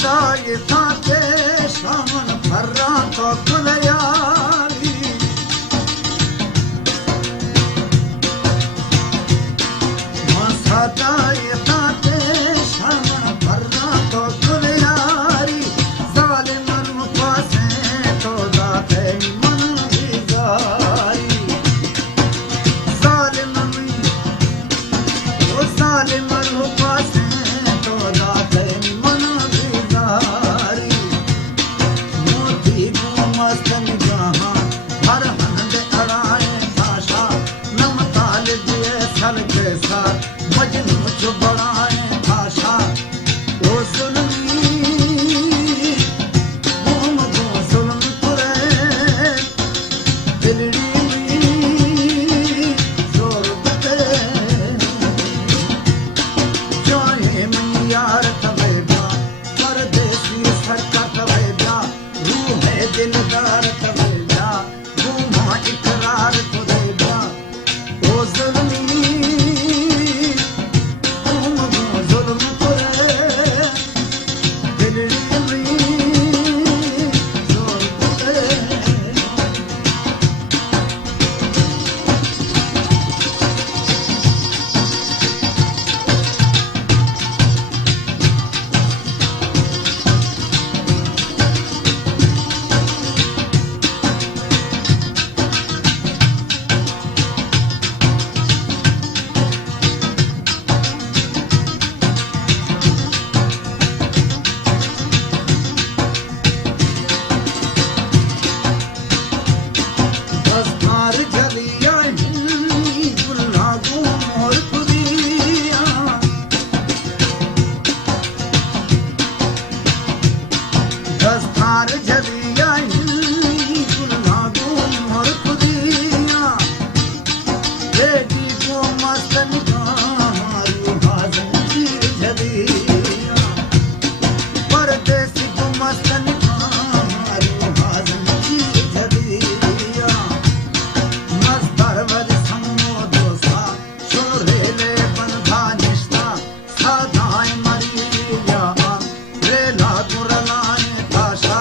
ये फाते शामन फर्रा तो कुलयारी मसादा ये फाते शामन फर्रा तो कुलयारी जालिमन पासे तो दाते मन बिगारी जालिमन ओ जालिमन पासे तो दाते मन बिगारी मोती मस्तन जहां हर हंद अड़ाए भाषा नमताल दिए सल के साथ मजनू जो बढ़ाए भाषा ओ जुल्मी घूम गो जुल्म करे दिलड़ी जोर बते जाए मैं यार तवे बा परदेसी सरका तवे बा रूह है दिलदार तवे बा घूमा इकरार तवे बा ओ जुल्मी घूम गो जुल्म करे दिलड़ी जोर बते दस्तार जलिया हिन्नी गुलाबों मोर पुरिया दस्तार जलिया हिन्नी गुलाबों मोर पुरिया बेटी को मस्तन हमारी हाजन की जलिया परदेसी को मस्तन हमारी हाजन की जलिया मस्तर वज संगो दोसा छोरेले बंधा निष्ठा साधाई मरिया रेला कुरलाए भाषा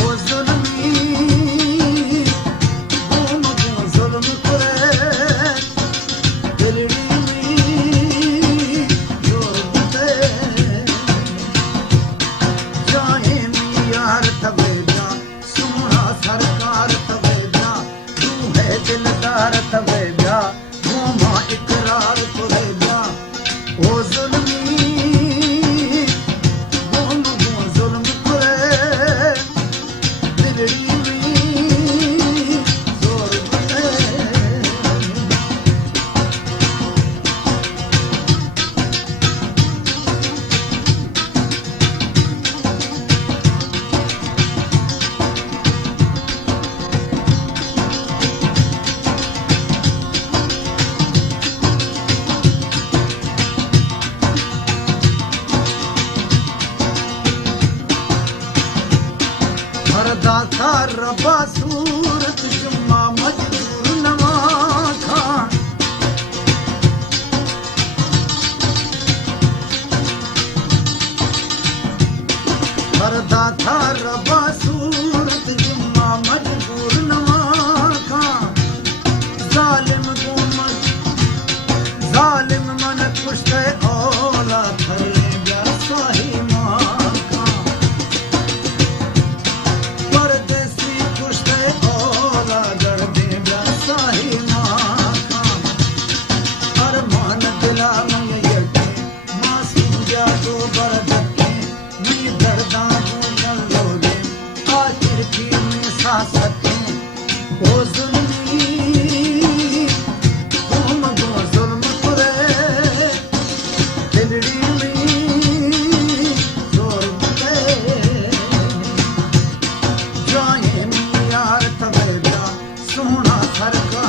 ओ जुल्मी घूम गो जुल्म करे दिलड़ी जोर बते जाए यार तवे जा सोना सरकार तवे जा तू है दिलदार तवे जा घूमा इकरार तवे जा ओ जुल्मी घूम गो जुल्म करे दिलड़ी जोर बते दाता रबा सूरत जुम्मा मजदूर नवा खान दाता रबा सूरत जुम्मा मजदूर नवा खान जालिम मन कुश्ते औला थले जा साही मां खान परदेसी कुश्ते औला दर्दे जा साही मां खान अरमान दिला में यके मासूम जा दो बरदके नी दर्दा न लोगे आखिर की में सासके ओ जुल्मी घूम गो जुल्म करे दिलड़ी जोर बते जाए यार तवे जा सोना सरकार